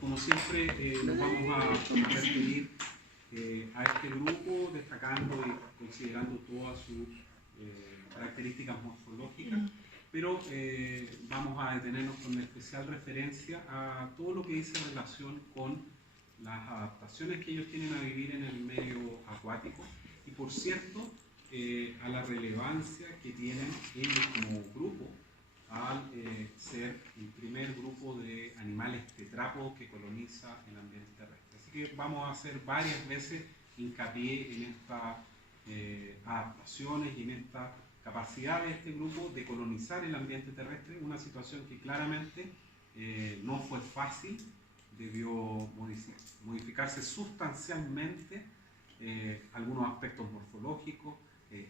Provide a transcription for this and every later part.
Como siempre, nos vamos a referir a este grupo, destacando y considerando todas sus características morfológicas, pero vamos a detenernos con especial referencia a todo lo que dice relación con las adaptaciones que ellos tienen a vivir en el medio acuático y, por cierto, a la relevancia que tienen ellos como grupo al ser el primer grupo de animales tetrápodos que coloniza el ambiente terrestre. Así que vamos a hacer varias veces hincapié en estas adaptaciones y en esta capacidad de este grupo de colonizar el ambiente terrestre, una situación que claramente no fue fácil, debió modificarse sustancialmente algunos aspectos morfológicos,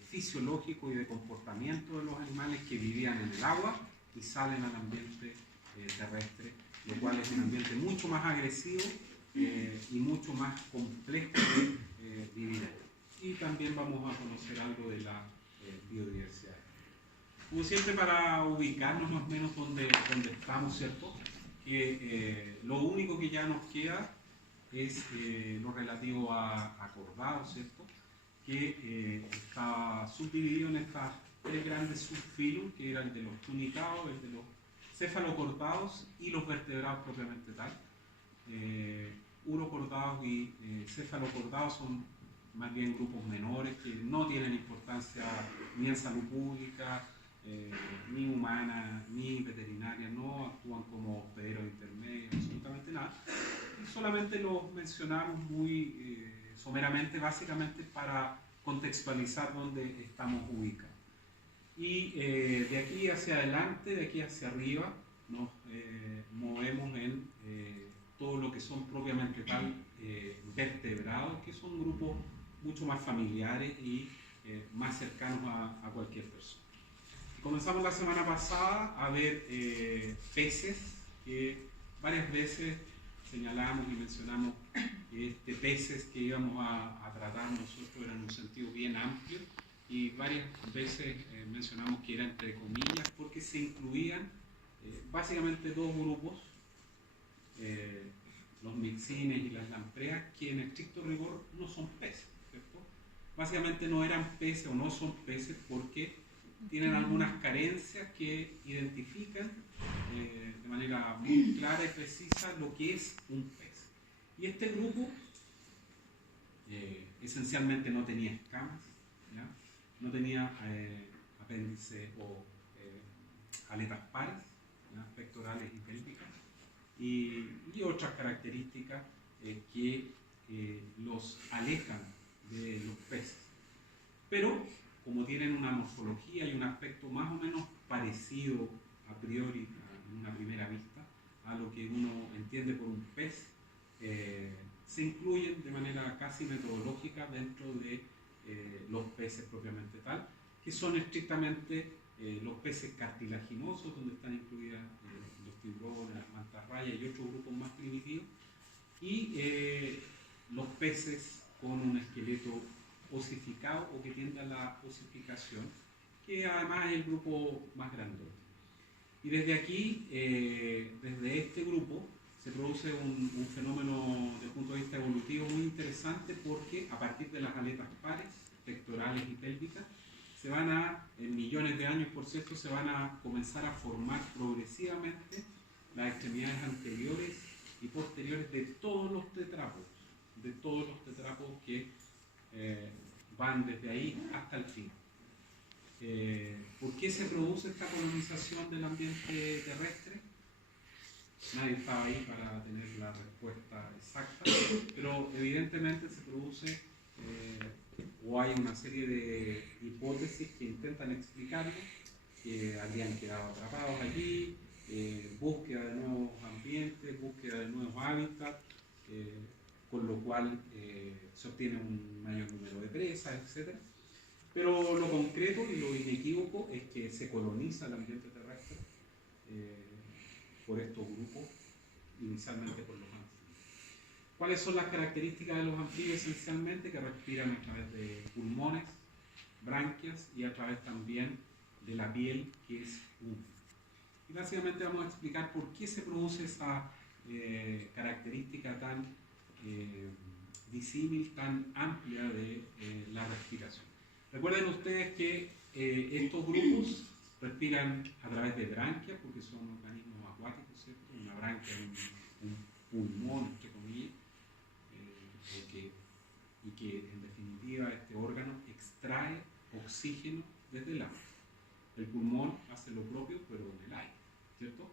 fisiológicos y de comportamiento de los animales que vivían en el agua y salen al ambiente terrestre, lo cual es un ambiente mucho más agresivo y mucho más complejo de vivir ahí. Y también vamos a conocer algo de la biodiversidad. Como siempre, para ubicarnos más o menos donde estamos, ¿cierto? Que lo único que ya nos queda es lo relativo a acordados, ¿cierto? Que está subdividido en estas tres grandes subfilos, que eran el de los tunicados, el de los cefalocordados y los vertebrados propiamente tal. Urocordados y cefalocordados son más bien grupos menores que no tienen importancia ni en salud pública, ni humana, ni veterinaria, no actúan como hospederos intermedios, absolutamente nada. Y solamente los mencionamos muy someramente, básicamente para contextualizar dónde estamos ubicados. Y de aquí hacia adelante, de aquí hacia arriba, nos movemos en todo lo que son propiamente tal vertebrados, que son grupos mucho más familiares y más cercanos a cualquier persona. Comenzamos la semana pasada a ver peces, que varias veces señalamos y mencionamos que peces que íbamos a tratar nosotros eran en un sentido bien amplio y varias veces mencionamos que era entre comillas porque se incluían básicamente dos grupos, los mixines y las lampreas, que en estricto rigor no son peces, ¿cierto? Básicamente no eran peces o no son peces porque tienen algunas carencias que identifican de manera muy clara y precisa lo que es un pez. Y este grupo esencialmente no tenía escamas, ¿ya? No tenía apéndice o aletas pares, ¿ya? Pectorales y pélvicas, y otras características que los alejan de los peces. Pero como tienen una morfología y un aspecto más o menos parecido a priori, en una primera vista, a lo que uno entiende por un pez, se incluyen de manera casi metodológica dentro de los peces propiamente tal, que son estrictamente los peces cartilaginosos, donde están incluidas los tiburones, las mantarrayas y otros grupos más primitivos, y los peces con un esqueleto osificado o que tienda a la osificación, que además es el grupo más grande. Y desde aquí, desde este grupo, se produce un fenómeno desde el punto de vista evolutivo muy interesante porque a partir de las aletas pares, pectorales y pélvicas, en millones de años, por cierto, se van a comenzar a formar progresivamente las extremidades anteriores y posteriores de todos los tetrápodos que van desde ahí hasta el fin. ¿Por qué se produce esta colonización del ambiente terrestre? Nadie estaba ahí para tener la respuesta exacta, pero evidentemente se produce o hay una serie de hipótesis que intentan explicarlo, que habrían quedado atrapados allí, búsqueda de nuevos ambientes, búsqueda de nuevos hábitats, con lo cual se obtiene un mayor número de presas, etc. Pero lo concreto y lo inequívoco es que se coloniza el ambiente terrestre por estos grupos, inicialmente por los anfibios. ¿Cuáles son las características de los anfibios? Esencialmente que respiran a través de pulmones, branquias y a través también de la piel, que es húmeda. Y básicamente vamos a explicar por qué se produce esa característica tan disímil, tan amplia de la respiración. Recuerden ustedes que estos grupos respiran a través de branquias, porque son organismos acuáticos, ¿cierto? Una branquia es un pulmón, entre comillas, y que en definitiva este órgano extrae oxígeno desde el agua. El pulmón hace lo propio, pero en el aire, ¿cierto?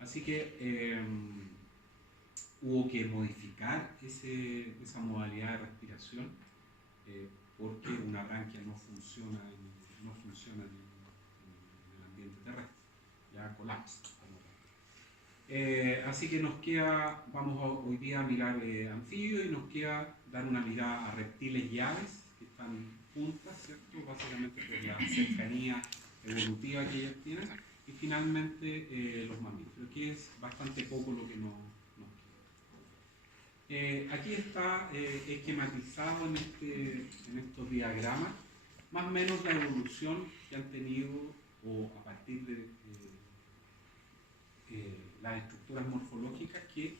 Así que hubo que modificar esa modalidad de respiración porque una branquia no funciona en el ambiente terrestre, ya colapsa. Así que nos queda, hoy día a mirar anfibios y nos queda dar una mirada a reptiles y aves que están juntas, ¿cierto? Básicamente por la cercanía evolutiva que ellas tienen, y finalmente los mamíferos, que es bastante poco lo que nos queda. Aquí está esquematizado en estos diagramas más o menos la evolución que han tenido, o a partir de las estructuras morfológicas que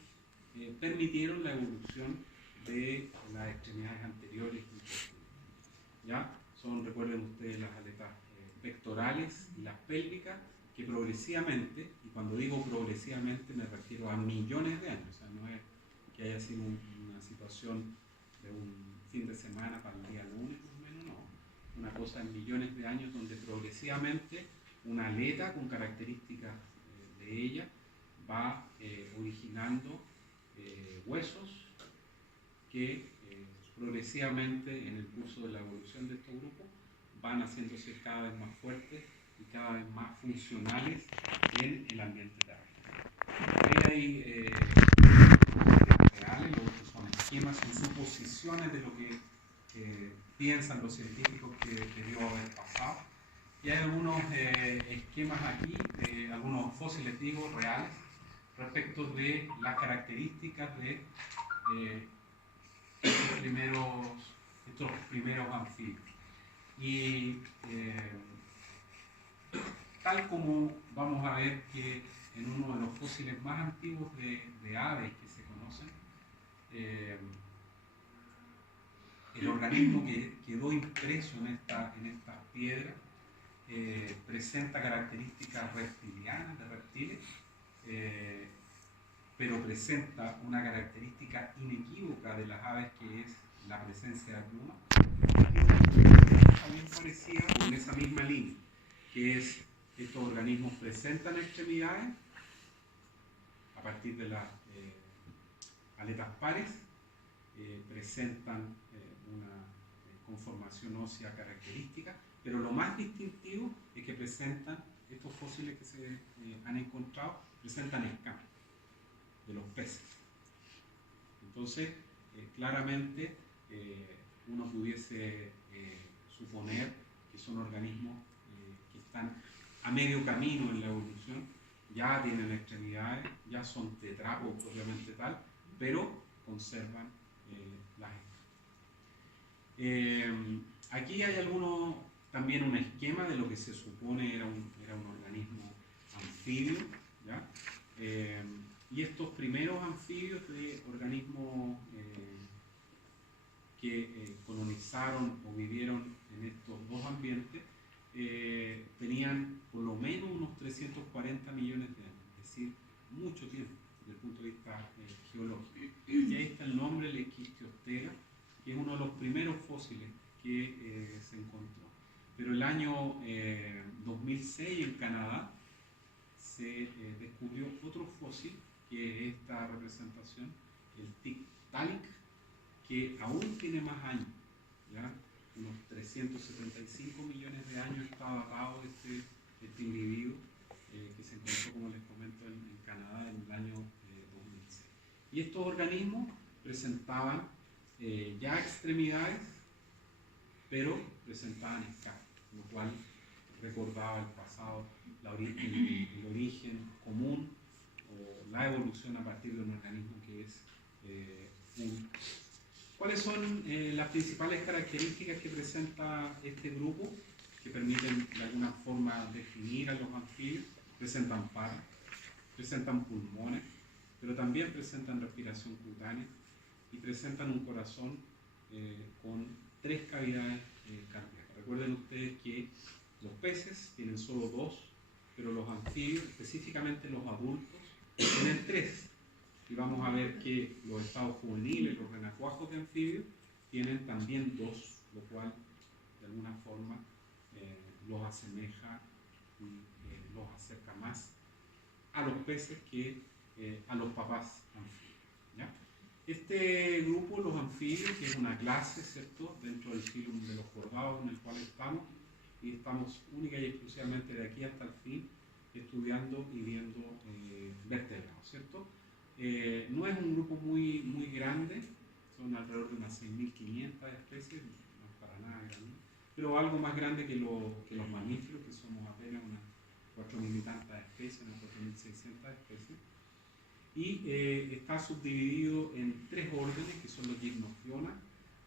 permitieron la evolución de las extremidades anteriores. ¿Ya? Recuerden ustedes, las aletas pectorales y las pélvicas, que progresivamente, y cuando digo progresivamente me refiero a millones de años, o sea, no es que haya sido una situación de un fin de semana para el día lunes, más o menos, no. Una cosa en millones de años donde progresivamente una aleta con características de ella va originando huesos que progresivamente en el curso de la evolución de estos grupos van haciéndose cada vez más fuertes y cada vez más funcionales en el ambiente terrestre. Ahí hay reales, lo que son esquemas, son suposiciones de lo que piensan los científicos que debió haber pasado. Y hay algunos esquemas aquí, algunos fósiles, digo, reales, respecto de las características de estos primeros anfibios. Y tal como vamos a ver que en uno de los fósiles más antiguos de aves que se conocen, el organismo que quedó impreso en estas piedras presenta características reptilianas, de reptiles, pero presenta una característica inequívoca de las aves, que es la presencia de plumas. También parecía en esa misma línea, que es que estos organismos presentan extremidades a partir de las aletas pares, presentan una conformación ósea característica, pero lo más distintivo es que presentan, estos fósiles que se han encontrado, presentan escamas de los peces. Entonces, claramente uno pudiese suponer que son organismos que están a medio camino en la evolución, ya tienen extremidades, ya son tetrápodos propiamente tal, pero conservan las escamas. Aquí hay también un esquema de lo que se supone era un organismo anfibio, ¿ya? Y estos primeros anfibios de organismos que colonizaron o vivieron en estos dos ambientes tenían por lo menos unos 340 millones de años, es decir, mucho tiempo desde el punto de vista geológico. Y ahí está el nombre, el Lequistiostera, que es uno de los primeros fósiles que se encontró. Pero el año 2006 en Canadá se descubrió otro fósil, que es esta representación, el Tiktaalik, que aún tiene más años, ¿ya? Unos 375 millones de años está datado este individuo que se encontró, como les comento, en Canadá en el año 2006. Y estos organismos presentaban ya extremidades, pero presentaban escamas, lo cual recordaba el pasado, el origen común o la evolución a partir de un organismo que es único. ¿Cuáles son las principales características que presenta este grupo que permiten de alguna forma definir a los anfibios? Presentan pares, presentan pulmones, pero también presentan respiración cutánea y presentan un corazón con 3 cavidades cardíacas. Recuerden ustedes que los peces tienen solo 2, pero los anfibios, específicamente los adultos, tienen 3. Y vamos a ver que los estados juveniles, los renacuajos de anfibios, tienen también 2, lo cual de alguna forma los asemeja y los acerca más a los peces que a los papás anfibios, ¿ya? Este grupo, los anfibios, que es una clase, ¿cierto?, dentro del filum de los cordados en el cual estamos, y estamos única y exclusivamente de aquí hasta el fin estudiando y viendo vertebrados, ¿cierto? No es un grupo muy grande, son alrededor de unas 6.500 especies, no es para nada grande, pero algo más grande que los mamíferos, que somos apenas unas 4.000 y tantas especies, unas 4.600 especies. Y está subdividido en 3 órdenes, que son los Gymnophionas,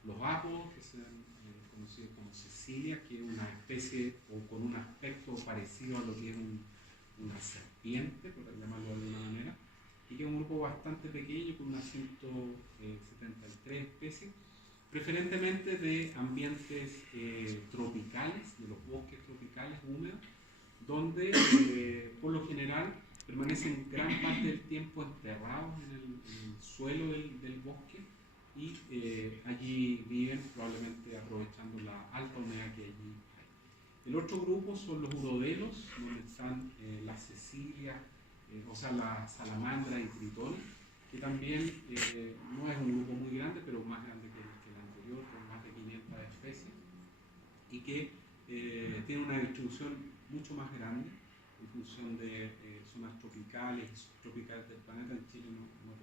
los ápodos, que se han conocido como Cecilia, que es una especie o con un aspecto parecido a lo que es una serpiente, por llamarlo de alguna manera, y que es un grupo bastante pequeño, con unas 173 especies, preferentemente de ambientes tropicales, de los bosques tropicales húmedos, donde por lo general permanecen gran parte del tiempo enterrados en el suelo del bosque y allí viven, probablemente aprovechando la alta humedad que allí hay. El otro grupo son los urodelos, donde están las cecilias, o sea, la salamandra y tritones, que también no es un grupo muy grande, pero más grande que el anterior, con más de 500 especies, y que tiene una distribución mucho más grande en función de zonas tropicales y subtropicales del planeta. En Chile no tenemos.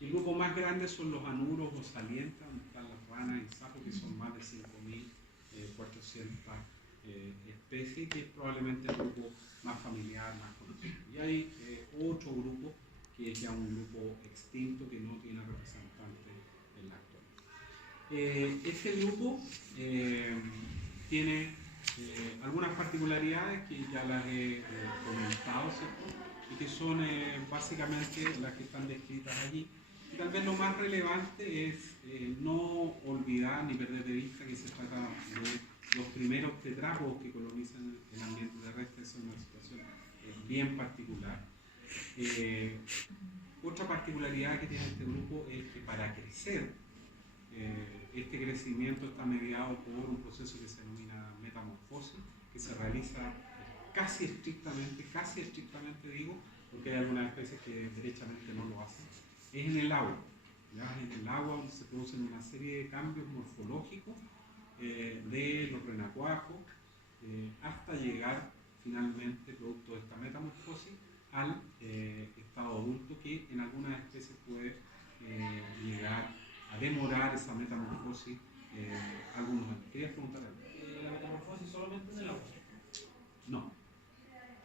Y el grupo más grande son los anuros o salientas, donde están las ranas y sapos, que son más de 5.400 especies, que es probablemente el grupo más familiar, más conocido. Y hay otro grupo que es ya un grupo extinto que no tiene representantes en la actualidad. Este grupo tiene algunas particularidades que ya las he comentado, ¿cierto?, y que son básicamente las que están descritas allí. Y tal vez lo más relevante es no olvidar ni perder de vista que se trata de los primeros tetrápodos que colonizan el ambiente terrestre. Es una situación bien particular. Otra particularidad que tiene este grupo es que para crecer, este crecimiento está mediado por un proceso que se denomina metamorfosis, que se realiza casi estrictamente digo, porque hay algunas especies que derechamente no lo hacen, es en el agua. ¿Ya? En el agua donde se producen una serie de cambios morfológicos de los renacuajos hasta llegar finalmente, producto de esta metamorfosis, al estado adulto, que en algunas especies puede llegar a demorar esa metamorfosis algunos años. ¿Querías preguntar algo? ¿La metamorfosis solamente en el agua? No,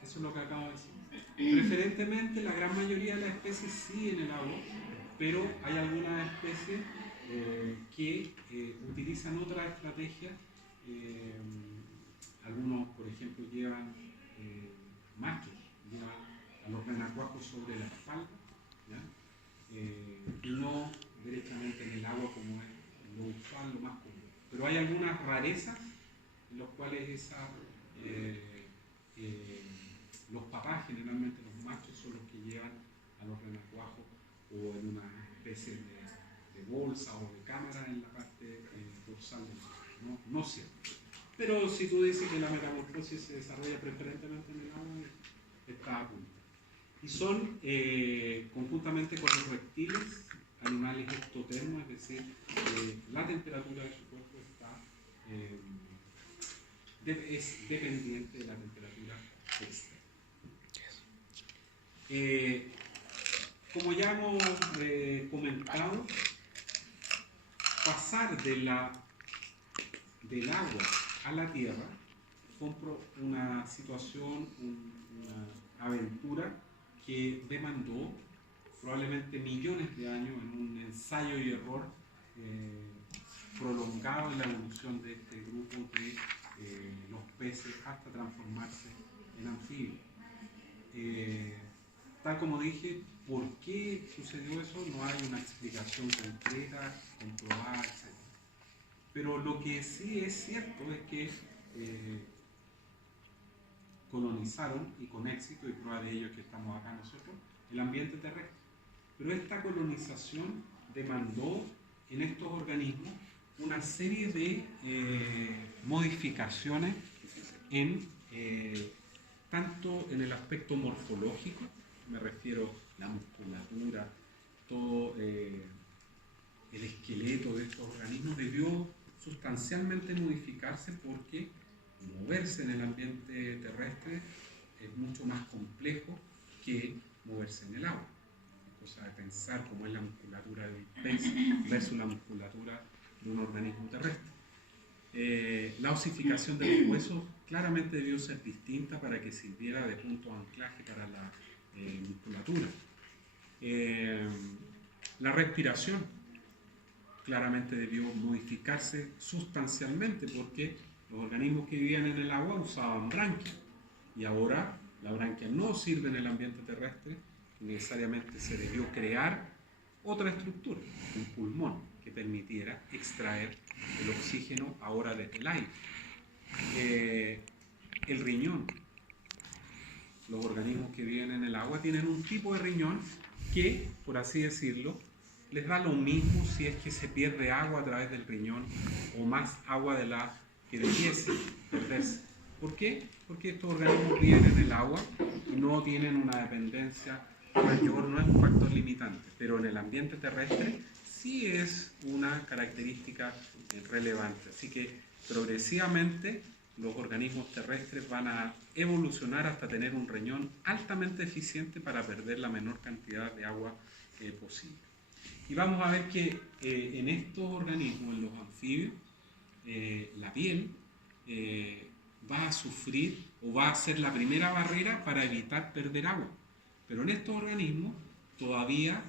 eso es lo que acabo de decir. Preferentemente la gran mayoría de las especies sí en el agua, pero hay algunas especies que utilizan otras estrategias. Algunos, por ejemplo, llevan machos, llevan a los renacuajos sobre la espalda, ¿ya? Y no directamente en el agua como es lo usual, lo más común. Pero hay algunas rarezas en las cuales los papás, generalmente los machos, son los que llevan a los renacuajos o en una especie de bolsa o de cámara en la parte dorsal del cuerpo. No siempre. Pero si tú dices que la metamorfosis se desarrolla preferentemente en el agua, está a punto. Y son, conjuntamente con los reptiles, animales ectotermos, es decir, la temperatura de su cuerpo es dependiente de la temperatura externa. Como ya hemos comentado, pasar del agua a la tierra fue una situación, una aventura que demandó probablemente millones de años en un ensayo y error prolongado en la evolución de este grupo de los peces hasta transformarse en anfibios. Tal como dije, ¿Por qué sucedió eso? No hay una explicación concreta, comprobada, etc. Pero lo que sí es cierto es que colonizaron, y con éxito, y prueba de ello es que estamos acá nosotros, el ambiente terrestre. Pero esta colonización demandó en estos organismos una serie de modificaciones tanto en el aspecto morfológico, me refiero a la musculatura, todo el esqueleto de estos organismos debió sustancialmente modificarse porque moverse en el ambiente terrestre es mucho más complejo que moverse en el agua. Es cosa de pensar cómo es la musculatura de un pez versus la musculatura de un organismo terrestre. La osificación de los huesos claramente debió ser distinta para que sirviera de punto de anclaje para la musculatura. La respiración claramente debió modificarse sustancialmente porque los organismos que vivían en el agua usaban branquias y ahora la branquia no sirve en el ambiente terrestre y necesariamente se debió crear otra estructura, un pulmón que permitiera extraer el oxígeno ahora desde el aire. El riñón. Los organismos que viven en el agua tienen un tipo de riñón que, por así decirlo, les da lo mismo si es que se pierde agua a través del riñón o más agua de la que debiese perderse. ¿Por qué? Porque estos organismos viven en el agua y no tienen una dependencia mayor, no es un factor limitante, pero en el ambiente terrestre sí es una característica relevante. Así que progresivamente los organismos terrestres van a evolucionar hasta tener un riñón altamente eficiente para perder la menor cantidad de agua posible. Y vamos a ver que en estos organismos, en los anfibios, la piel va a sufrir o va a ser la primera barrera para evitar perder agua. Pero en estos organismos todavía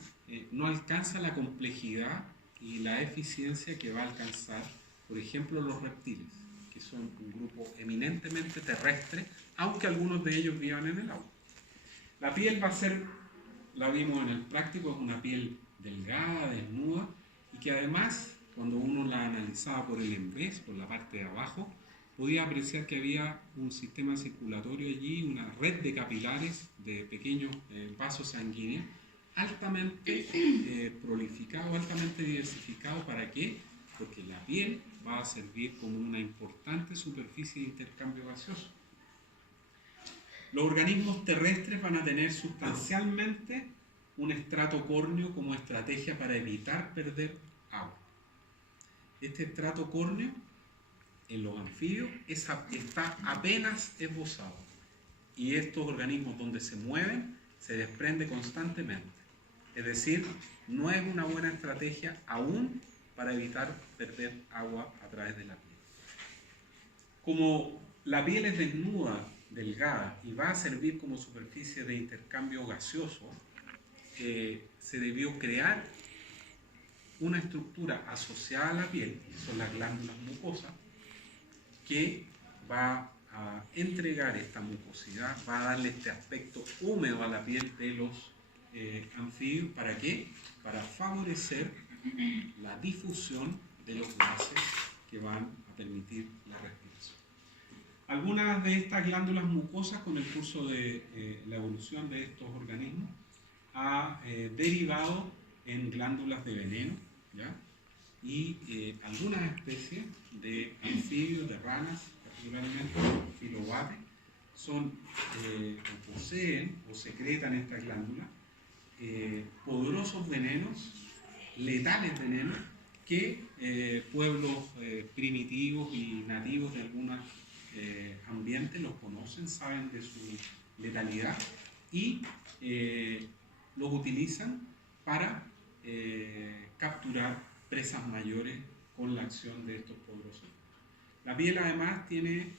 no alcanza la complejidad y la eficiencia que va a alcanzar, por ejemplo, los reptiles, que son un grupo eminentemente terrestre, aunque algunos de ellos vivan en el agua. La piel va a ser, la vimos en el práctico, es una piel delgada, desnuda, y que además, cuando uno la analizaba por el embés, por la parte de abajo, podía apreciar que había un sistema circulatorio allí, una red de capilares, de pequeños vasos sanguíneos, altamente prolificado, altamente diversificado. ¿Para qué? Porque la piel va a servir como una importante superficie de intercambio gaseoso. Los organismos terrestres van a tener sustancialmente un estrato córneo como estrategia para evitar perder agua. Este estrato córneo en los anfibios está apenas esbozado y estos organismos donde se mueven se desprende constantemente. Es decir, no es una buena estrategia aún para evitar perder agua a través de la piel. Como la piel es desnuda, delgada y va a servir como superficie de intercambio gaseoso, se debió crear una estructura asociada a la piel, que son las glándulas mucosas, que va a entregar esta mucosidad, va a darle este aspecto húmedo a la piel de los anfibios. ¿Para qué? Para favorecer la difusión de los gases que van a permitir la respiración. Algunas de estas glándulas mucosas, con el curso de la evolución de estos organismos, ha derivado en glándulas de veneno, ¿ya? Y algunas especies de anfibios, de ranas, particularmente filobates, poseen o secretan estas glándulas poderosos venenos, letales venenos, que pueblos primitivos y nativos de algunos ambientes los conocen, saben de su letalidad y los utilizan para capturar presas mayores con la acción de estos poderosos. La piel además tiene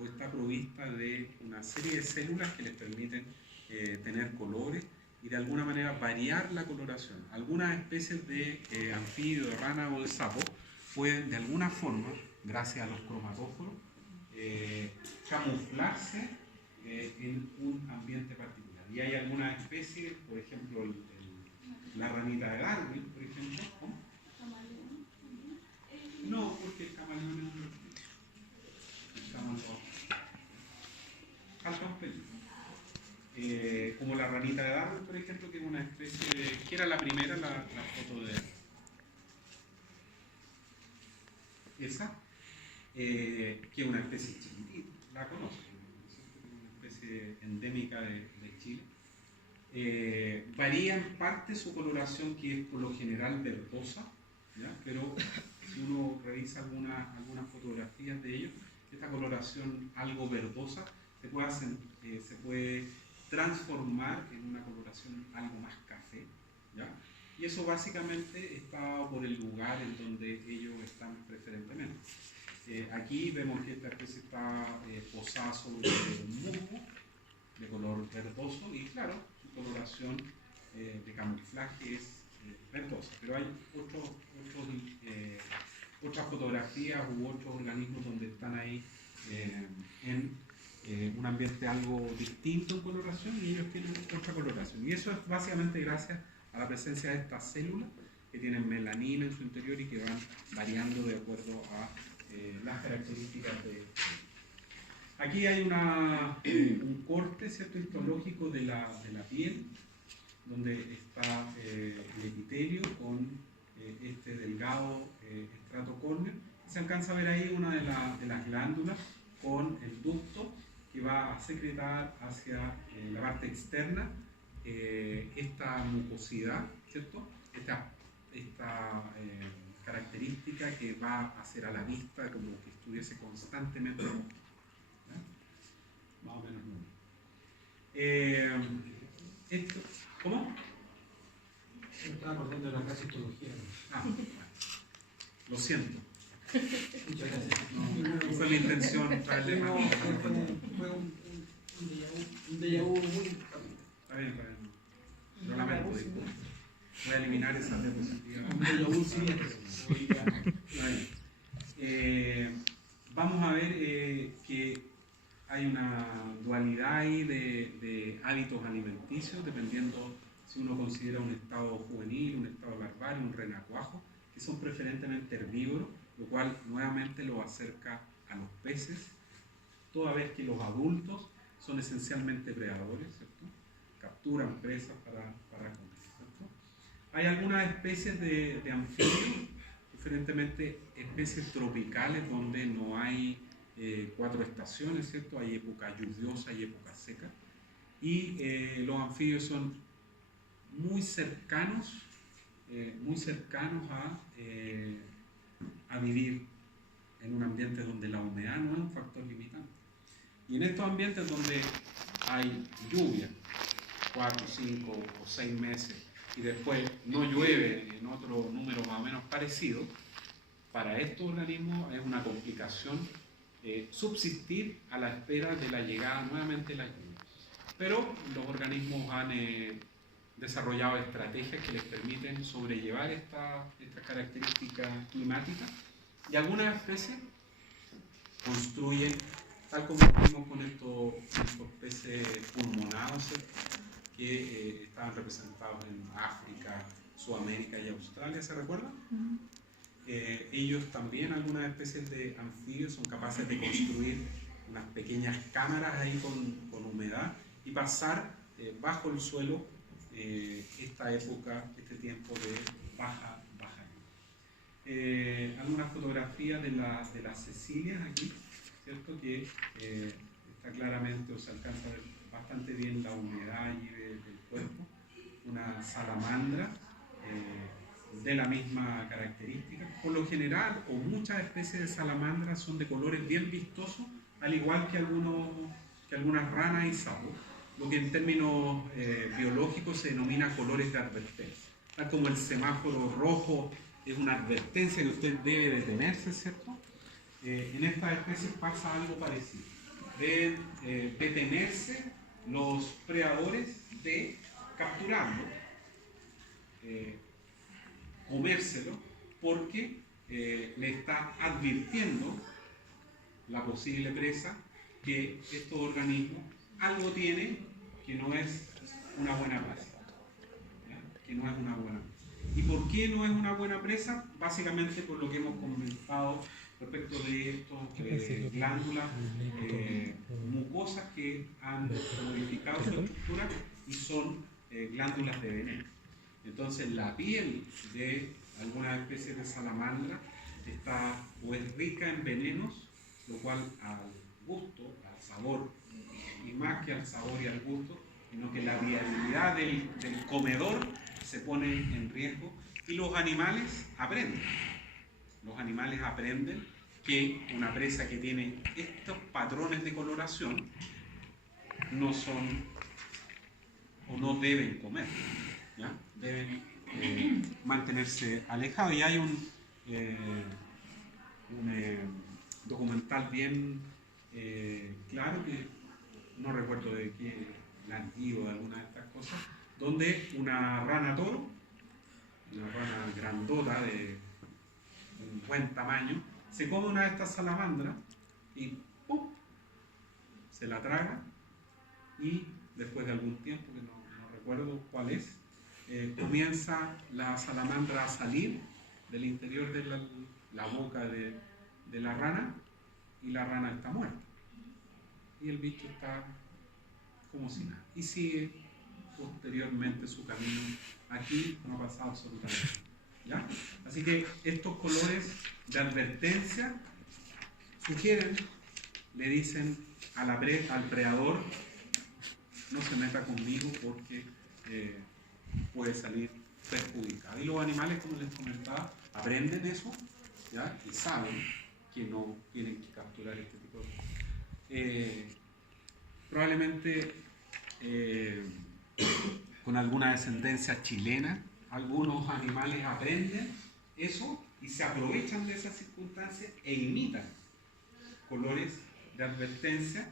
o está provista de una serie de células que les permiten tener colores y de alguna manera variar la coloración. Algunas especies de anfibio, de rana o de sapo pueden de alguna forma, gracias a los cromatóforos, camuflarse en un ambiente particular. Y hay algunas especies, por ejemplo, la ranita de Darwin, por ejemplo. ¿Cómo? No, porque el camaleón es un reptil. El camaleón falta un pelito. Como la ranita de Darwin, por ejemplo, que es una especie de... ¿Qué era la primera? La foto de... Esa, que es una especie chiquitita, la conocen, es una especie endémica de Chile. Varía en parte su coloración, que es por lo general verdosa, ¿ya? Pero si uno revisa algunas fotografías de ellos, esta coloración algo verdosa se puede transformar en una coloración algo más café, ¿ya? Y eso básicamente está por el lugar en donde ellos están preferentemente. Aquí vemos que esta especie está posada sobre un musgo de color verdoso y claro, su coloración de camuflaje es verdosa, pero hay otras fotografías u otros organismos donde están ahí en un ambiente algo distinto en coloración y ellos tienen otra coloración. Y eso es básicamente gracias a la presencia de estas células que tienen melanina en su interior y que van variando de acuerdo a las características de... Aquí hay un corte, ¿cierto?, histológico de la piel, donde está el epitelio con este delgado estrato córneo. Se alcanza a ver ahí una de las glándulas con el ducto que va a secretar hacia la parte externa esta mucosidad, ¿cierto? Esta característica que va a hacer a la vista como que estuviese constantemente, ¿ya? Más o menos. ¿Cómo? Me estaba acordando de la clase de histología. Bueno. Lo siento. Muchas gracias. No fue mi intención traerle más. Fue un déjà vu muy... Está bien. Lo lamento, disculpe. Voy a eliminar esas diapositivas. Un déjà vu siguiente. Vamos a ver que hay una dualidad ahí de hábitos alimenticios, dependiendo si uno considera un estado juvenil, un estado larvario, un renacuajo, que son preferentemente herbívoros, lo cual nuevamente lo acerca a los peces, toda vez que los adultos son esencialmente predadores, ¿cierto? Capturan presas para comer, ¿cierto? Hay algunas especies de anfibios, diferentemente especies tropicales donde no hay 4 estaciones, ¿cierto? Hay época lluviosa y época seca. Y los anfibios son muy cercanos a vivir en un ambiente donde la humedad no es un factor limitante. Y en estos ambientes donde hay lluvia, 4, 5 o 6 meses, y después no llueve en otro número más o menos parecido, para estos organismos es una complicación subsistir a la espera de la llegada nuevamente de la lluvia. Pero los organismos han desarrollado estrategias que les permiten sobrellevar esta característica climática, y algunas especies construyen, tal como vimos con estos peces pulmonados, que estaban representados en África, Sudamérica y Australia, ¿se recuerdan? Ellos también, algunas especies de anfibios, son capaces de construir unas pequeñas cámaras ahí con humedad y pasar bajo el suelo esta época, este tiempo de baja lluvia. Algunas fotografías de las cecilias aquí, ¿cierto? Que está claramente, o se alcanza a ver bastante bien la humedad allí del cuerpo. Una salamandra de la misma característica. Por lo general, o muchas especies de salamandras son de colores bien vistosos, al igual que algunas ranas y sapos, lo que en términos biológicos se denomina colores de advertencia. Tal como el semáforo rojo es una advertencia que usted debe detenerse, ¿cierto? En estas especies pasa algo parecido. Deben detenerse los predadores de capturarlo, comérselo, porque le está advirtiendo la posible presa que estos organismos algo tienen que no es una buena presa. ¿Ya? Que no es una buena presa. ¿Y por qué no es una buena presa? Básicamente por lo que hemos comentado respecto de estas glándulas mucosas que han modificado su estructura y son glándulas de veneno. Entonces la piel de algunas especies de salamandra está o es rica en venenos, lo cual al gusto, al sabor, y más que al sabor y al gusto, sino que la viabilidad del comedor se pone en riesgo y los animales aprenden. Los animales aprenden que una presa que tiene estos patrones de coloración no son o no deben comer, ¿ya? Deben mantenerse alejados. Y hay un documental bien claro, que no recuerdo de qué, Landí o de alguna de estas cosas, donde una rana toro, una rana grandota de un buen tamaño, se come una de estas salamandras y ¡pum!, se la traga, y después de algún tiempo, que no recuerdo cuál es, comienza la salamandra a salir del interior de la boca de la rana, y la rana está muerta. Y el bicho está como si nada. Y sigue posteriormente su camino. Aquí no ha pasado absolutamente nada. ¿Ya? Así que estos colores de advertencia sugieren, le dicen al predador: no se meta conmigo porque puede salir perjudicado. Y los animales, como les comentaba, aprenden eso, ¿ya? Y saben que no tienen que capturar este tipo de cosas. Probablemente con alguna descendencia chilena, algunos animales aprenden eso y se aprovechan de esas circunstancias e imitan colores de advertencia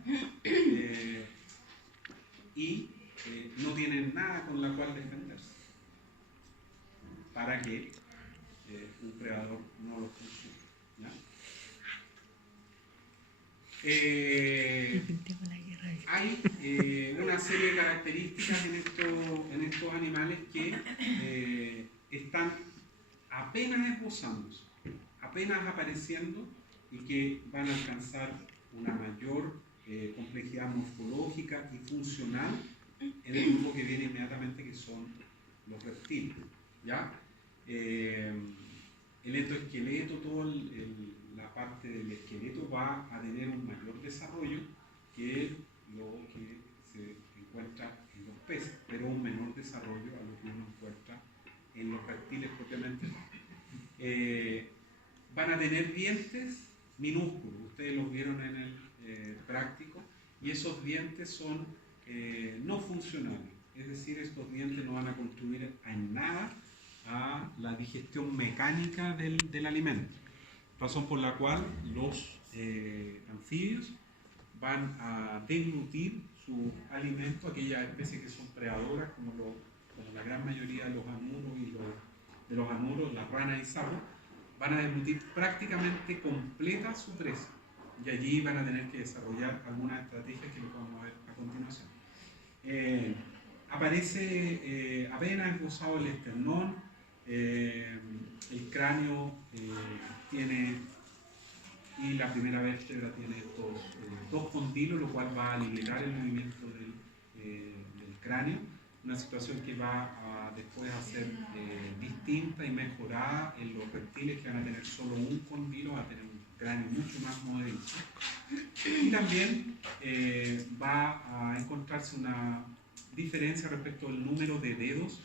y no tienen nada con la cual defenderse para que un predador no los consuma, ¿ya? Hay una serie de características en estos animales que están apenas esbozándose, apenas apareciendo, y que van a alcanzar una mayor complejidad morfológica y funcional en el grupo que viene inmediatamente, que son los reptiles, ¿ya? El endoesqueleto, toda la parte del esqueleto va a tener un mayor desarrollo que lo que se encuentra en los peces, pero un menor desarrollo a lo que uno encuentra en los reptiles propiamente. Van a tener dientes minúsculos, ustedes los vieron en el práctico, y esos dientes son no funcionales, es decir, estos dientes no van a contribuir en nada a la digestión mecánica del alimento, razón por la cual los anfibios van a deglutir su alimento, aquellas especies que son predadoras, como la gran mayoría de los anuros, las ranas y sapos, van a deglutir prácticamente completa su presa, y allí van a tener que desarrollar algunas estrategias que lo vamos a ver a continuación. Aparece apenas esbozado el esternón, el cráneo y la primera vértebra tiene estos dos condilos, lo cual va a liberar el movimiento del cráneo, una situación que va después a ser distinta y mejorada en los reptiles, que van a tener solo un condilo, van a tener un cráneo mucho más movedizo, y también va a encontrarse una diferencia respecto al número de dedos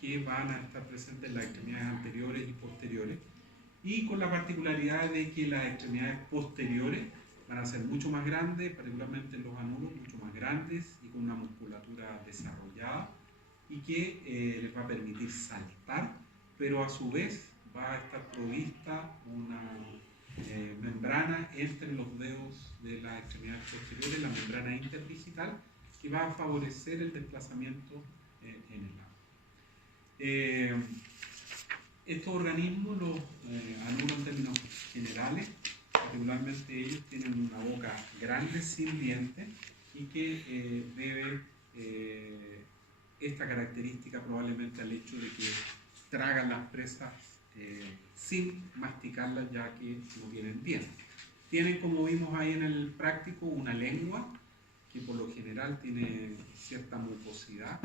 que van a estar presentes en las extremidades anteriores y posteriores, y con la particularidad de que las extremidades posteriores van a ser mucho más grandes, particularmente en los anuros, mucho más grandes y con una musculatura desarrollada, y que les va a permitir saltar, pero a su vez va a estar provista una membrana entre los dedos de las extremidades posteriores, la membrana interdigital, que va a favorecer el desplazamiento en el agua. Estos organismos, los anuros en términos generales, particularmente ellos, tienen una boca grande sin dientes y que debe esta característica probablemente al hecho de que tragan las presas sin masticarlas, ya que no tienen dientes. Tienen, como vimos ahí en el práctico, una lengua que por lo general tiene cierta mucosidad,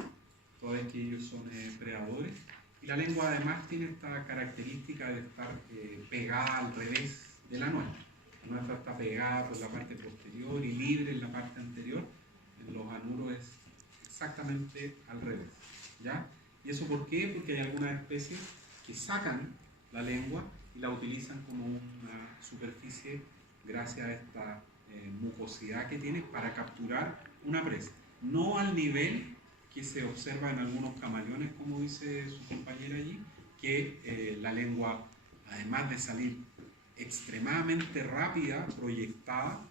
toda vez que ellos son predadores. Y la lengua además tiene esta característica de estar pegada al revés de la nuestra. La nuestra está pegada por la parte posterior y libre en la parte anterior. En los anuros es exactamente al revés, ¿ya? ¿Y eso por qué? Porque hay algunas especies que sacan la lengua y la utilizan como una superficie gracias a esta mucosidad que tiene para capturar una presa. No al nivel que se observa en algunos camaleones, como dice su compañera allí, que la lengua, además de salir extremadamente rápida, proyectada,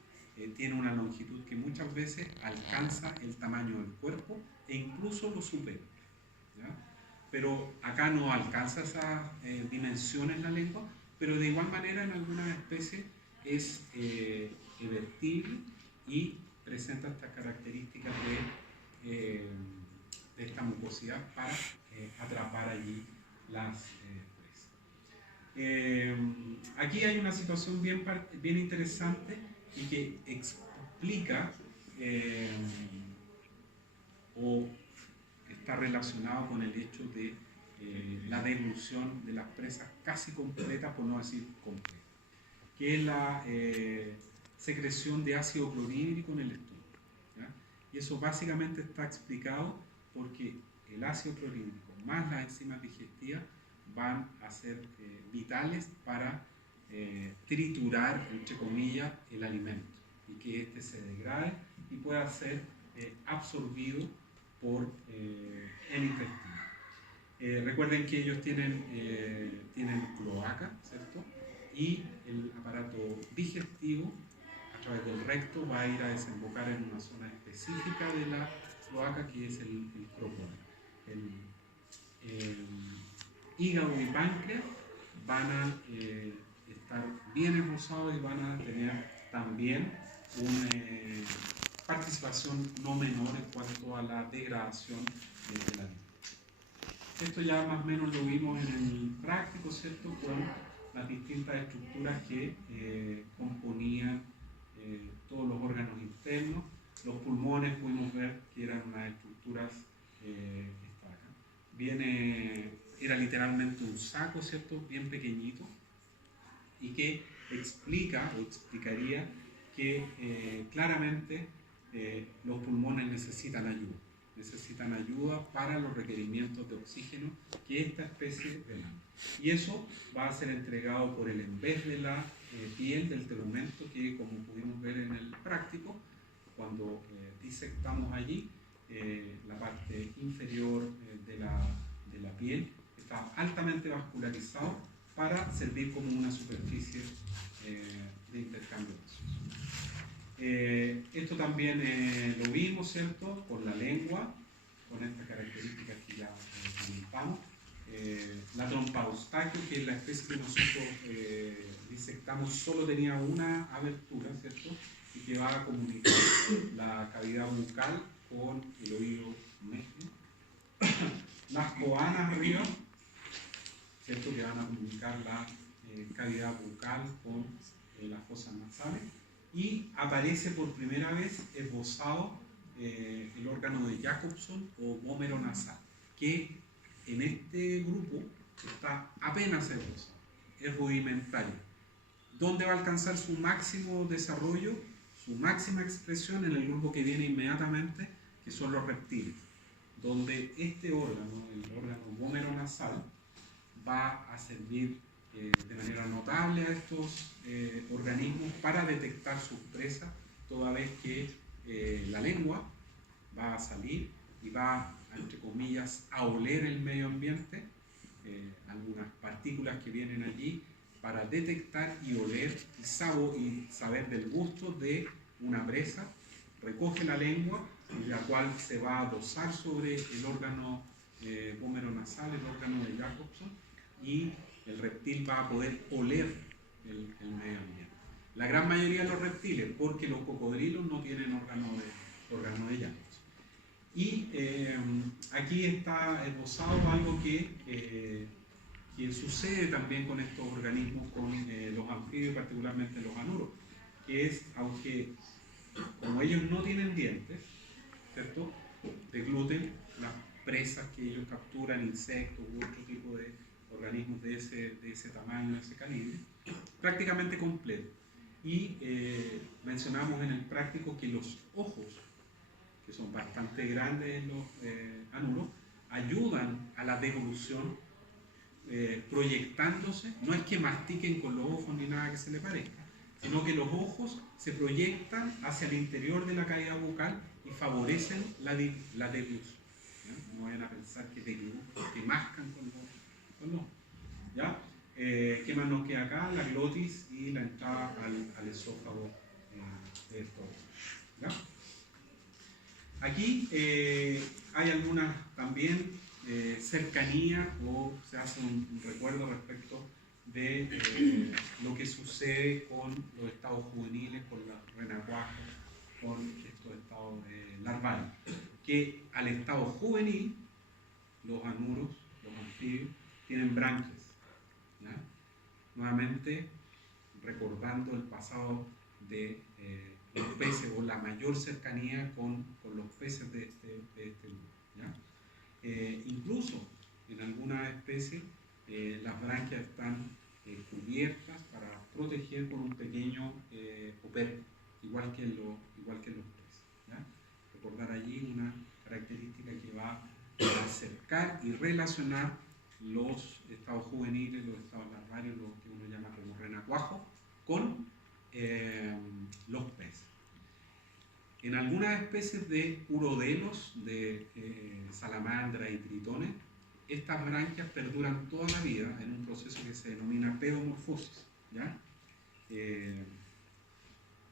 tiene una longitud que muchas veces alcanza el tamaño del cuerpo e incluso lo supera, ¿ya? Pero acá no alcanza esas dimensiones la lengua, pero de igual manera en algunas especies es evertible y presenta estas características de esta mucosidad para atrapar allí las presas. Aquí hay una situación bien interesante y que explica o está relacionado con el hecho de la deglución de las presas casi completas, por no decir completa, que es la secreción de ácido clorhídrico en el estómago, ¿ya? Y eso básicamente está explicado porque el ácido clorhídrico más las enzimas digestivas van a ser vitales para triturar, entre comillas, el alimento y que éste se degrade y pueda ser absorbido por el intestino. Recuerden que ellos tienen cloaca, ¿cierto? Y el aparato digestivo a través del recto va a ir a desembocar en una zona específica de la cloaca que es el crócone. El hígado y páncreas van a estar bien esbozados y van a tener también una participación no menor en cuanto a la degradación del alimento. Esto ya más o menos lo vimos en el práctico, ¿cierto? Con las distintas estructuras que componían todos los órganos internos. Los pulmones pudimos ver que eran unas estructuras, era literalmente un saco, ¿cierto? Bien pequeñito, y que explica o explicaría que claramente los pulmones necesitan ayuda para los requerimientos de oxígeno que esta especie demanda. Y eso va a ser entregado por el en vez de la piel del tegumento, que como pudimos ver en el práctico, cuando disectamos allí, la parte inferior de la piel está altamente vascularizado para servir como una superficie de intercambio gaseoso. Esto también lo vimos, ¿cierto? Con la lengua, con estas características que ya comentamos. La trompa Eustaquio, que es la especie que nosotros disectamos, solo tenía una abertura, ¿cierto? Y que va a comunicar la cavidad bucal con el oído medio. Las coanas arriba, ¿cierto? Que van a comunicar la cavidad bucal con las fosas nasales. Y aparece por primera vez esbozado el órgano de Jacobson o vómero nasal, que en este grupo está apenas esbozado, es rudimentario. ¿Dónde va a alcanzar su máximo desarrollo, su máxima expresión? En el grupo que viene inmediatamente, que son los reptiles, donde este órgano, el órgano vómero nasal, va a servir de manera notable a estos organismos para detectar sus presas, toda vez que la lengua va a salir y va, entre comillas, a oler el medio ambiente, algunas partículas que vienen allí, para detectar y oler y saber del gusto de una presa. Recoge la lengua, la cual se va a dosar sobre el órgano vómero nasal, el órgano de Jacobson, y el reptil va a poder oler el medio ambiente. La gran mayoría de los reptiles, porque los cocodrilos no tienen órgano de Jacobson. Y aquí está esbozado algo que sucede también con estos organismos, con los anfibios, particularmente los anuros, que es, aunque como ellos no tienen dientes, ¿cierto?, degluten las presas que ellos capturan, insectos u otro tipo de organismos de ese tamaño, de ese calibre, prácticamente completo. Y mencionamos en el práctico que los ojos, que son bastante grandes en los anuros, ayudan a la devolución proyectándose. No es que mastiquen con los ojos ni nada que se le parezca, sino que los ojos se proyectan hacia el interior de la cavidad bucal y favorecen la deglución. No vayan a pensar que mascan con los ojos. ¿Ya? ¿Qué más nos queda acá? La glotis y la entrada al esófago de esto. ¿Ya? Aquí hay algunas también cercanía, o se hace un recuerdo respecto de lo que sucede con los estados juveniles, con los renacuajos, con estos estados larvales. Que al estado juvenil, los anuros, los anfibios, tienen branquias. ¿Ya? Nuevamente, recordando el pasado de los peces, o la mayor cercanía con los peces de este grupo. ¿Ya? Incluso en algunas especies las branquias están cubiertas para proteger por un pequeño operculum, igual que en los peces. ¿Ya? Recordar allí una característica que va a acercar y relacionar los estados juveniles, los estados larvarios, lo que uno llama como renacuajo, con los peces. En algunas especies de urodelos, de salamandras y tritones, estas branquias perduran toda la vida en un proceso que se denomina pedomorfosis. ¿Ya?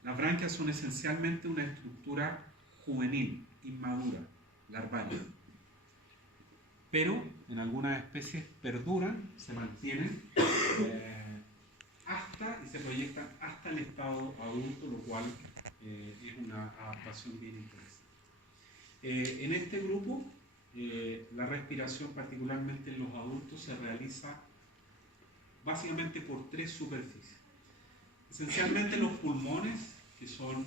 Las branquias son esencialmente una estructura juvenil, inmadura, larvaria. Pero en algunas especies perduran, se mantienen y se proyectan hasta el estado adulto, lo cual es una adaptación bien interesante. En este grupo, la respiración, particularmente en los adultos, se realiza básicamente por tres superficies. Esencialmente los pulmones, que son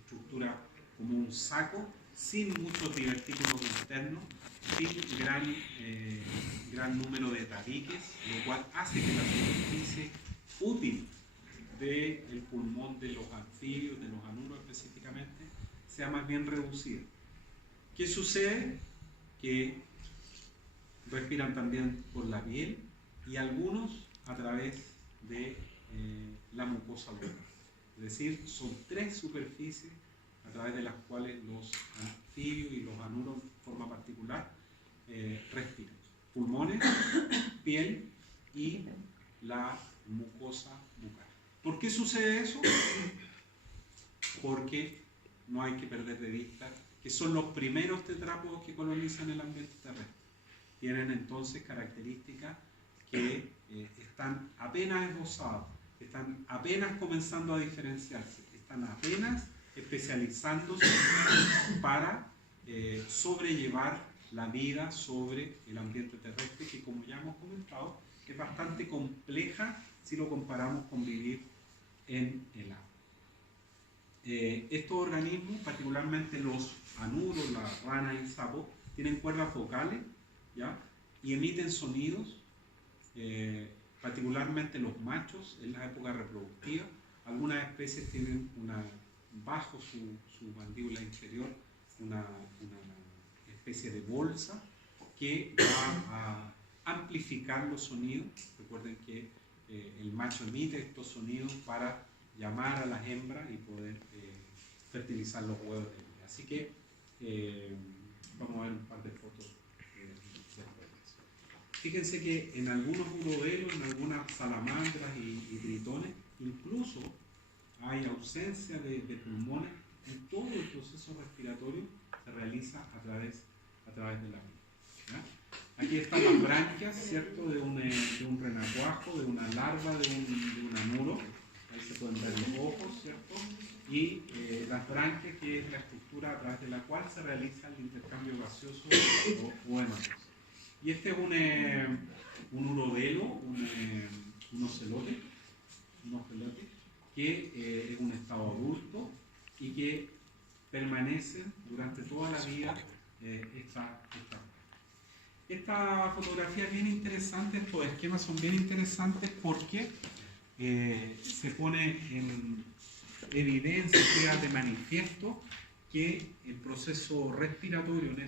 estructura como un saco, sin muchos divertículos internos, sin gran número de tabiques, lo cual hace que la superficie útil del pulmón de los anfibios, de los anuros específicamente, sea más bien reducida. ¿Qué sucede? Que respiran también por la piel y algunos a través de la mucosa bucal. Es decir, son tres superficies a través de las cuales los anfibios y los anuros, de forma particular, respiran. Pulmones, piel y la mucosa bucal. ¿Por qué sucede eso? Porque no hay que perder de vista que son los primeros tetrápodos que colonizan el ambiente terrestre. Tienen entonces características que están apenas esbozadas, están apenas comenzando a diferenciarse, están apenas especializándose para sobrellevar la vida sobre el ambiente terrestre, que, como ya hemos comentado, es bastante compleja si lo comparamos con vivir en el agua. Estos organismos, particularmente los anuros, las ranas y el sapo, tienen cuerdas vocales, ¿ya? Y emiten sonidos, particularmente los machos en la época reproductiva. Algunas especies tienen bajo su mandíbula inferior una especie de bolsa que va a amplificar los sonidos. Recuerden que el macho emite estos sonidos para llamar a las hembras y poder fertilizar los huevos de ellas. Así que vamos a ver un par de fotos después de eso. Fíjense que en algunos urodelos, en algunas salamandras y tritones, incluso hay ausencia de pulmones y todo el proceso respiratorio se realiza a través de la vida. ¿Ya? Aquí están las branquias, ¿cierto?, de un renacuajo, de una larva, de un anuro. Ahí se pueden ver los ojos, ¿cierto? Y las branquias, que es la estructura a través de la cual se realiza el intercambio gaseoso o hemático. Y este es un urodelo, un ocelote, que es un estado adulto y que permanece durante toda la vida esta fotografía es bien interesante, estos esquemas son bien interesantes porque se pone en evidencia, queda de manifiesto que el proceso respiratorio en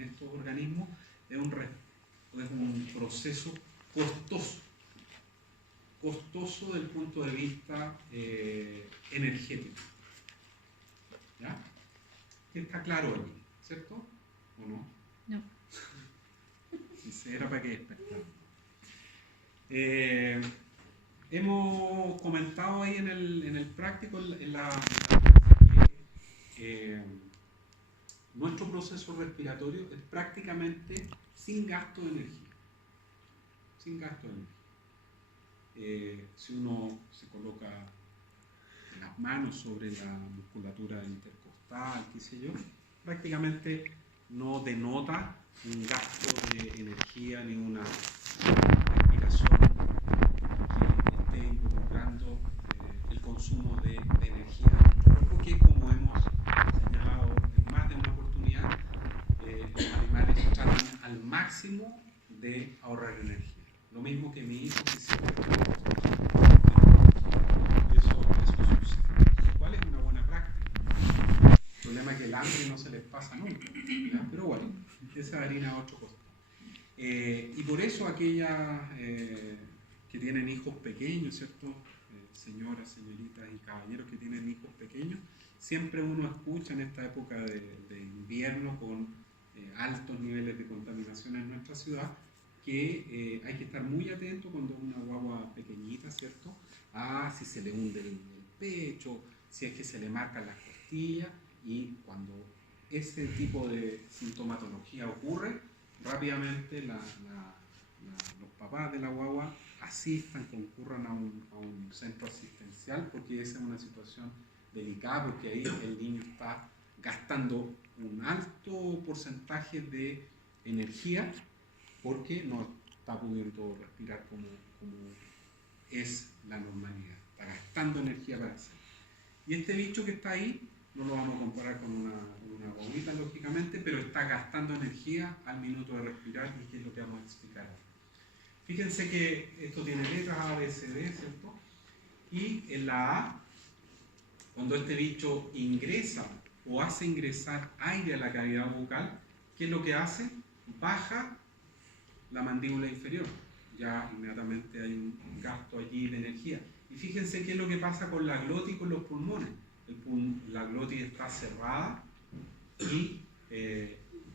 estos organismos es un proceso costoso desde el punto de vista energético. ¿Ya? Está claro aquí, ¿cierto? ¿O no? No. Era para que despertara. Hemos comentado ahí en el práctico, que nuestro proceso respiratorio es prácticamente sin gasto de energía. Sin gasto de energía. Si uno se coloca las manos sobre la musculatura intercostal, qué sé yo, prácticamente no denota un gasto de energía ni una respiración que esté involucrando el consumo de energía en nuestro cuerpo, que como hemos señalado en más de una oportunidad, los animales tratan al máximo de ahorrar energía. Lo mismo que mi hijo que siempre eso sucede. ¿Cuál es una buena práctica? El problema es que el hambre no se les pasa nunca, ¿ya? Pero bueno, esa harina es otro costo. Y por eso aquellas que tienen hijos pequeños, ¿cierto? Señoras, señoritas y caballeros que tienen hijos pequeños, siempre uno escucha en esta época de invierno con altos niveles de contaminación en nuestra ciudad, que hay que estar muy atento cuando una guagua pequeñita, ¿cierto? Si se le hunde el pecho, si es que se le marcan las costillas, y cuando ese tipo de sintomatología ocurre, rápidamente los papás de la guagua asistan, concurran a un centro asistencial, porque esa es una situación delicada, porque ahí el niño está gastando un alto porcentaje de energía porque no está pudiendo respirar como es la normalidad, está gastando energía para hacerlo. Y este bicho que está ahí, no lo vamos a comparar con una guaguita, lógicamente, pero está gastando energía al minuto de respirar, y que es lo que vamos a explicar ahora. Fíjense que esto tiene letras A, B, C, D, ¿cierto? Y en la A, cuando este bicho ingresa o hace ingresar aire a la cavidad bucal, ¿qué es lo que hace? Baja la mandíbula inferior. Ya inmediatamente hay un gasto allí de energía. Y fíjense qué es lo que pasa con la glotis y con los pulmones. La glotis está cerrada y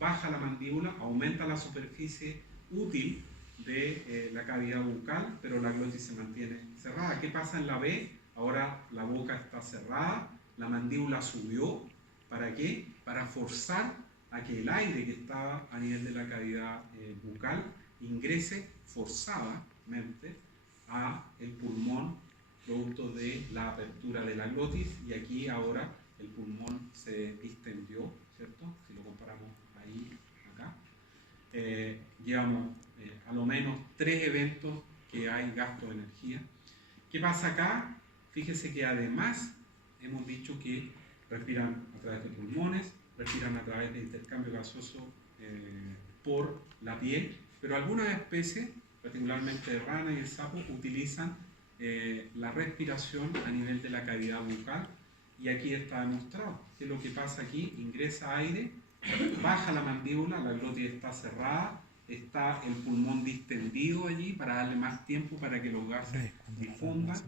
baja la mandíbula, aumenta la superficie útil de la cavidad bucal, pero la glotis se mantiene cerrada. ¿Qué pasa en la B? Ahora la boca está cerrada, la mandíbula subió. ¿Para qué? Para forzar a que el aire que estaba a nivel de la cavidad bucal ingrese forzadamente a el pulmón, producto de la apertura de la glotis, y aquí ahora el pulmón se distendió, ¿cierto? Si lo comparamos ahí, acá. Llevamos a lo menos 3 eventos que hay gasto de energía. ¿Qué pasa acá? Fíjese que además hemos dicho que respiran a través de pulmones, respiran a través de intercambio gaseoso por la piel, pero algunas especies, particularmente el rana y el sapo, utilizan la respiración a nivel de la cavidad bucal, y aquí está demostrado que lo que pasa aquí: ingresa aire, baja la mandíbula, la glotis está cerrada, está el pulmón distendido allí para darle más tiempo para que los gases difundan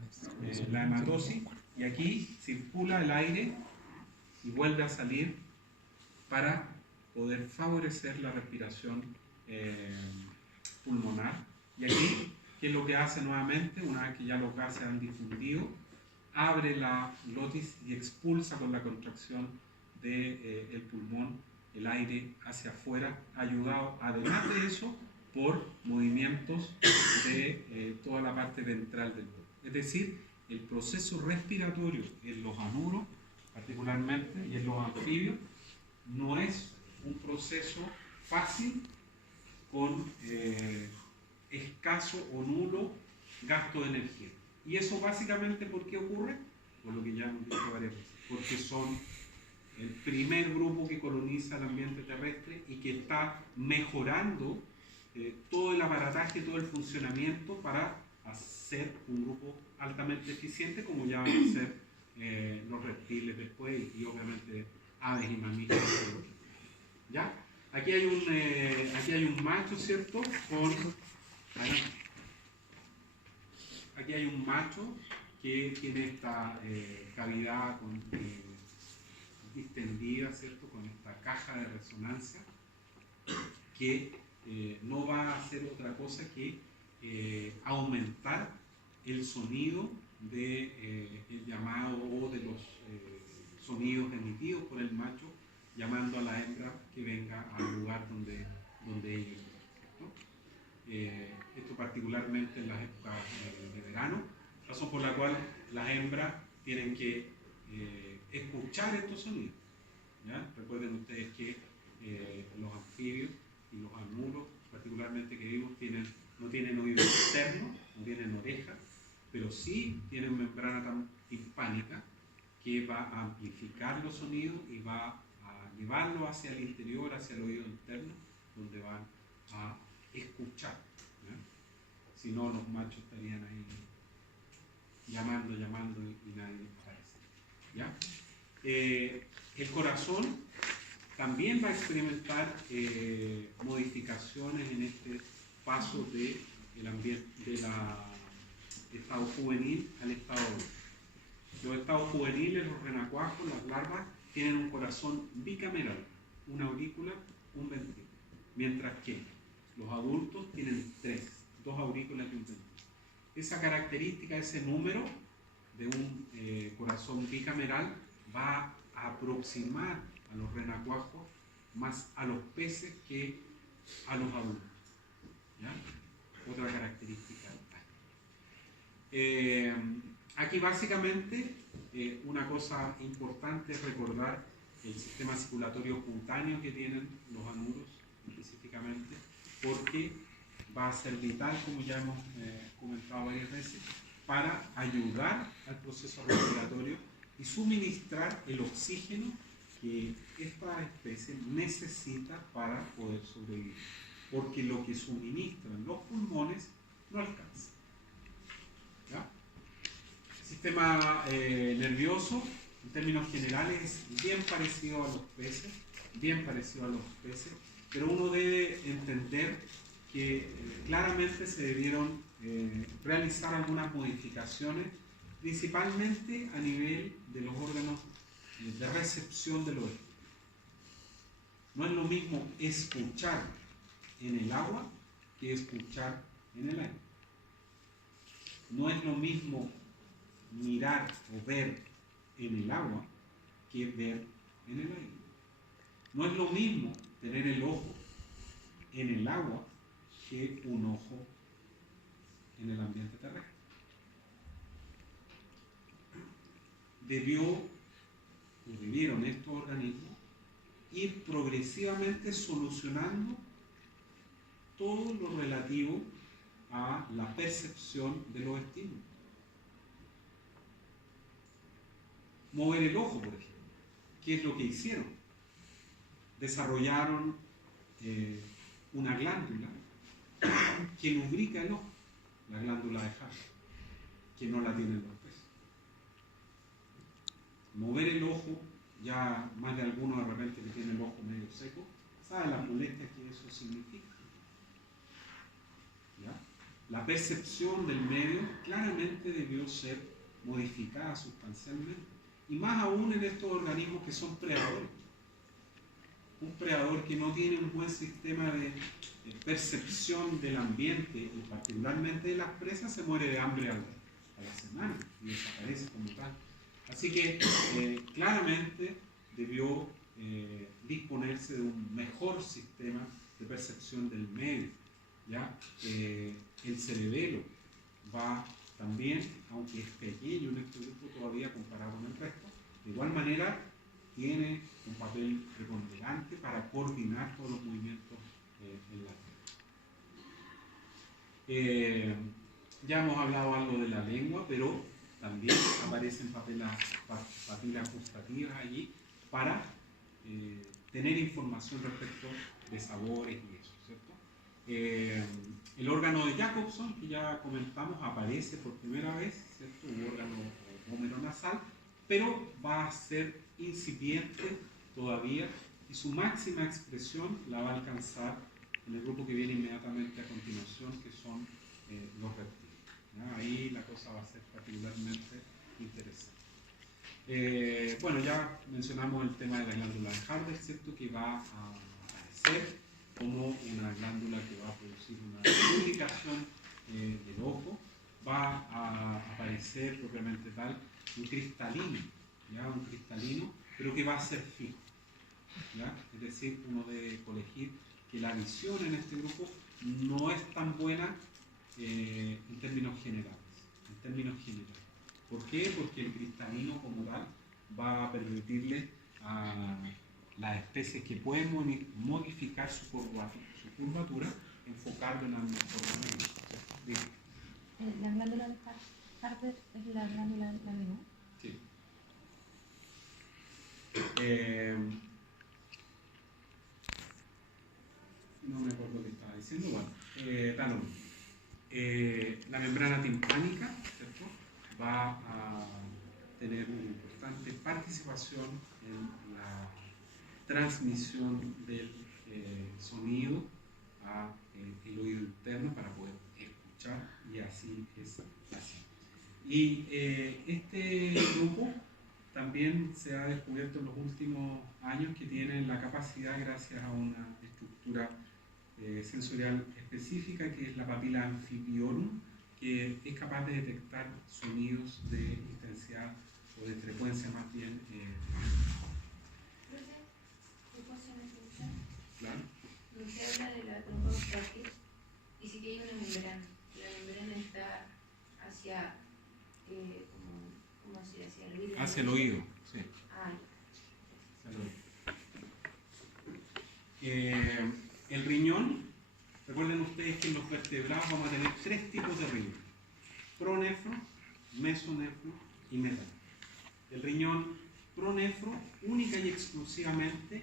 la hematosis, y aquí circula el aire y vuelve a salir para poder favorecer la respiración pulmonar. Y aquí, ¿qué es lo que hace nuevamente? Una vez que ya los gases han difundido, abre la glotis y expulsa con la contracción del pulmón el aire hacia afuera, ayudado además de eso por movimientos de toda la parte ventral del cuerpo. Es decir, el proceso respiratorio en los anuros particularmente, y en los anfibios, no es un proceso fácil con escaso o nulo gasto de energía. ¿Y eso básicamente por qué ocurre? Por lo que ya hemos dicho varias veces, porque son el primer grupo que coloniza el ambiente terrestre y que está mejorando todo el aparataje, todo el funcionamiento para hacer un grupo altamente eficiente, como ya van a ser los reptiles después y obviamente aves y mamíferos. ¿Ya? Aquí hay un macho, ¿cierto? Aquí hay un macho que tiene esta cavidad distendida, ¿cierto? Con esta caja de resonancia que no va a hacer otra cosa que aumentar el sonido el llamado o de los sonidos emitidos por el macho, llamando a la hembra que venga al lugar donde ellos están. Esto particularmente en las épocas de verano, razón por la cual las hembras tienen que escuchar estos sonidos. ¿Ya? Recuerden ustedes que los anfibios y los anuros, particularmente que vimos, no tienen oído externo, no tienen orejas, pero sí tienen membrana timpánica que va a amplificar los sonidos y va a llevarlos hacia el interior, hacia el oído interno, donde van a escuchar. ¿Ya? Si no, los machos estarían ahí llamando y nadie aparece. ¿Ya? El corazón también va a experimentar modificaciones en este paso del ambiente del estado juvenil al estado adulto. Los estados juveniles, los renacuajos, las larvas, tienen un corazón bicameral, una aurícula, un ventrículo, mientras que los adultos tienen dos aurículas y un ventrículo. Esa característica, ese número de un corazón bicameral va a aproximar a los renacuajos más a los peces que a los adultos. ¿Ya? Otra característica. Aquí básicamente una cosa importante es recordar el sistema circulatorio cutáneo que tienen los anuros específicamente, porque va a ser vital, como ya hemos comentado varias veces, para ayudar al proceso respiratorio y suministrar el oxígeno que esta especie necesita para poder sobrevivir, porque lo que suministran los pulmones no alcanza. ¿Ya? El sistema nervioso, en términos generales, es bien parecido a los peces, pero uno debe entender que claramente se debieron realizar algunas modificaciones, principalmente a nivel de los órganos de recepción del oído. No es lo mismo escuchar en el agua que escuchar en el aire. No es lo mismo mirar o ver en el agua que ver en el aire. No es lo mismo tener el ojo en el agua que un ojo en el ambiente terrestre. Debieron estos organismos ir progresivamente solucionando todo lo relativo a la percepción de los estímulos. Mover el ojo, por ejemplo. ¿Qué es lo que hicieron? Desarrollaron una glándula que lubrica el ojo, la glándula de Harvard, que no la tienen los peces. Mover el ojo, ya más de alguno de repente que tiene el ojo medio seco, sabe las molestias que eso significa. ¿Ya? La percepción del medio claramente debió ser modificada sustancialmente, y más aún en estos organismos que son predadores. Un predador que no tiene un buen sistema de percepción del ambiente y particularmente de las presas se muere de hambre a la semana y desaparece como tal. Así que claramente debió disponerse de un mejor sistema de percepción del medio. ¿Ya? El cerebelo va también, aunque es pequeño en este grupo todavía comparado con el resto, De igual manera, tiene un papel preponderante para coordinar todos los movimientos en la tierra. Ya hemos hablado algo de la lengua, pero también aparecen papilas gustativas allí para tener información respecto de sabores y eso, ¿cierto? El órgano de Jacobson, que ya comentamos, aparece por primera vez, ¿cierto? Un órgano homeronasal, pero va a ser incipiente todavía y su máxima expresión la va a alcanzar en el grupo que viene inmediatamente a continuación, que son los reptiles, ¿ya? Ahí la cosa va a ser particularmente interesante. Bueno, ya mencionamos el tema de la glándula de Harvey, ¿cierto? Que va a aparecer como una glándula que va a producir una lubricación del ojo. Va a aparecer propiamente tal un cristalino, ¿ya? Un cristalino, pero que va a ser fijo, ¿ya? Es decir, uno debe colegir que la visión en este grupo no es tan buena en términos generales. ¿Por qué? Porque el cristalino como tal va a permitirle a las especies que pueden modificar su curvatura enfocarlo en la mejor manera. La glándula de Harvey es la glándula de la lengua. Sí. No me acuerdo qué estaba diciendo. Bueno, la membrana timpánica, ¿cierto? Va a tener una importante participación en la transmisión del sonido al oído interno para poder escuchar, y así es así. Y este grupo también se ha descubierto en los últimos años que tiene la capacidad, gracias a una estructura sensorial específica, que es la papila anfibiorum, que es capaz de detectar sonidos de intensidad o de frecuencia más bien. Claro. Se habla de la trompa olfáctea y sí que hay una membrana. La membrana está hacia, hacia el oído. Hacia el oído, sí. El riñón, recuerden ustedes que en los vertebrados vamos a tener tres tipos de riñón: pronefro, mesonefro y metanefro. El riñón pronefro única y exclusivamente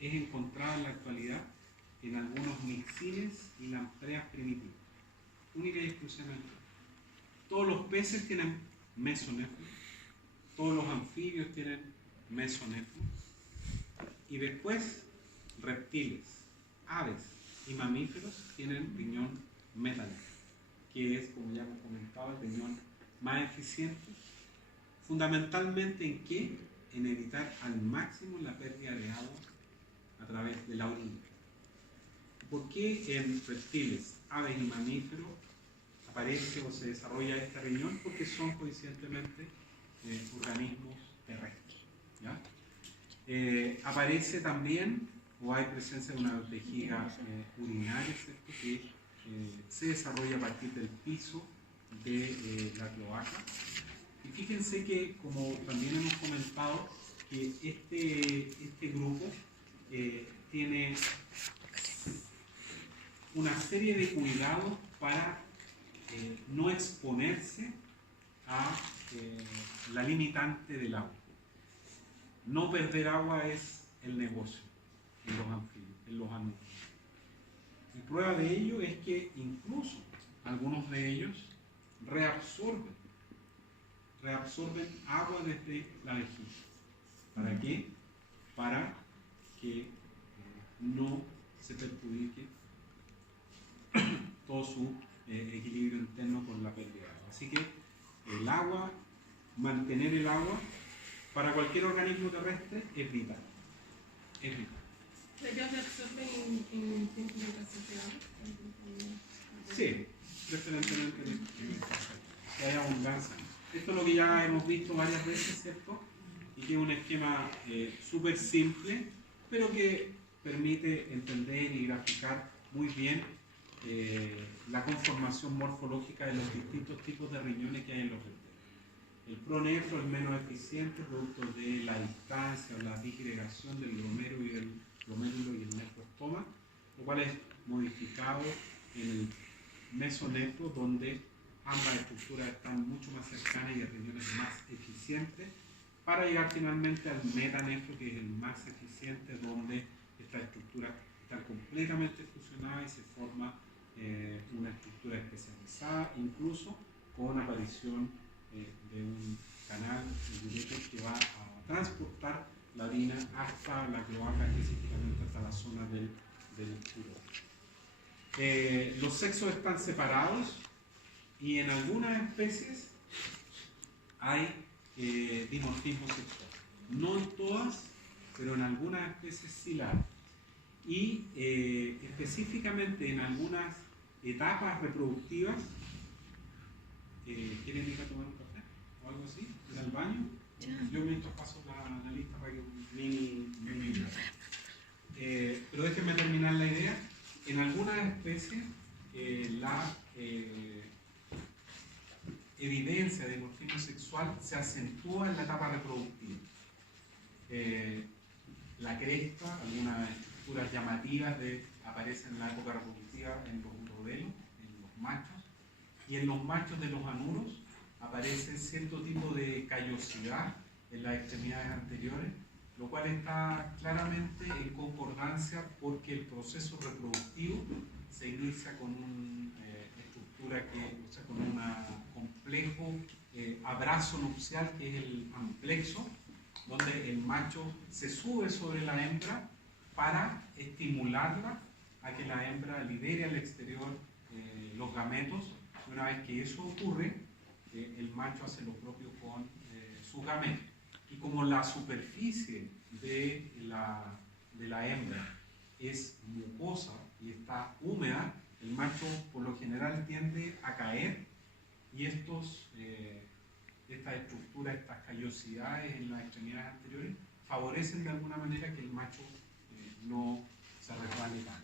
es encontrado en la actualidad en algunos mixines y lampreas primitivas, única y exclusivamente. Todos los peces tienen mesonefro, todos los anfibios tienen mesonefro, y después reptiles, aves y mamíferos tienen riñón metanefro, que es, como ya hemos comentado, el riñón más eficiente, fundamentalmente ¿en qué? En evitar al máximo la pérdida de agua a través de la orina. ¿Por qué en reptiles, aves y mamíferos aparece o se desarrolla este riñón? Porque son coincidentemente organismos terrestres, ¿ya? Aparece también, o hay presencia de una vejiga urinaria, ¿cierto? Que se desarrolla a partir del piso de la cloaca. Y fíjense que, como también hemos comentado, que este grupo tiene una serie de cuidados para no exponerse a la limitante del agua. No perder agua es el negocio en los anfibios, en los anubios. Y prueba de ello es que incluso algunos de ellos reabsorben agua desde la vejiga. ¿Para qué? Para que no se perjudique todo su equilibrio interno por la pérdida de agua. Así que el agua, mantener el agua para cualquier organismo terrestre es vital. Es vital. ¿Ellos absorben en concentración de agua? Sí, preferentemente que haya abundancia. Esto es lo que ya hemos visto varias veces, ¿cierto? Y que es un esquema súper simple, pero que permite entender y graficar muy bien la conformación morfológica de los distintos tipos de riñones que hay en los reptiles. El pronefro es menos eficiente producto de la distancia o la disgregación del glomérulo y el nefroestoma, lo cual es modificado en el mesonefro, donde ambas estructuras están mucho más cercanas y el riñón es más eficiente, para llegar finalmente al metanefro, que es el más eficiente, donde estas estructuras están completamente fusionadas y se forma una estructura especializada, incluso con aparición de un canal diurético que va a transportar la orina hasta la cloaca, específicamente hasta la zona del puro. Los sexos están separados y en algunas especies hay dimorfismo sexual. No en todas, pero en algunas especies sí la hay. Y específicamente en algunas etapas reproductivas, ¿quieren ir a tomar un café o algo así? ¿Ir al baño? Yo mientras paso la lista para que mini pero déjenme terminar la idea. En algunas especies la evidencia de dimorfismo sexual se acentúa en la etapa reproductiva. La cresta, algunas estructuras llamativas aparecen en la época reproductiva en los rodelos, en los machos, y en los machos de los anuros aparece cierto tipo de callosidad en las extremidades anteriores, lo cual está claramente en concordancia porque el proceso reproductivo se inicia con una estructura con un complejo abrazo nupcial, que es el amplexo, donde el macho se sube sobre la hembra para estimularla a que la hembra libere al exterior los gametos. Una vez que eso ocurre, el macho hace lo propio con sus gametos. Y como la superficie de la hembra es mucosa y está húmeda, el macho por lo general tiende a caer y estas estructuras, estas callosidades en las extremidades anteriores favorecen de alguna manera que el macho no se resbale tanto.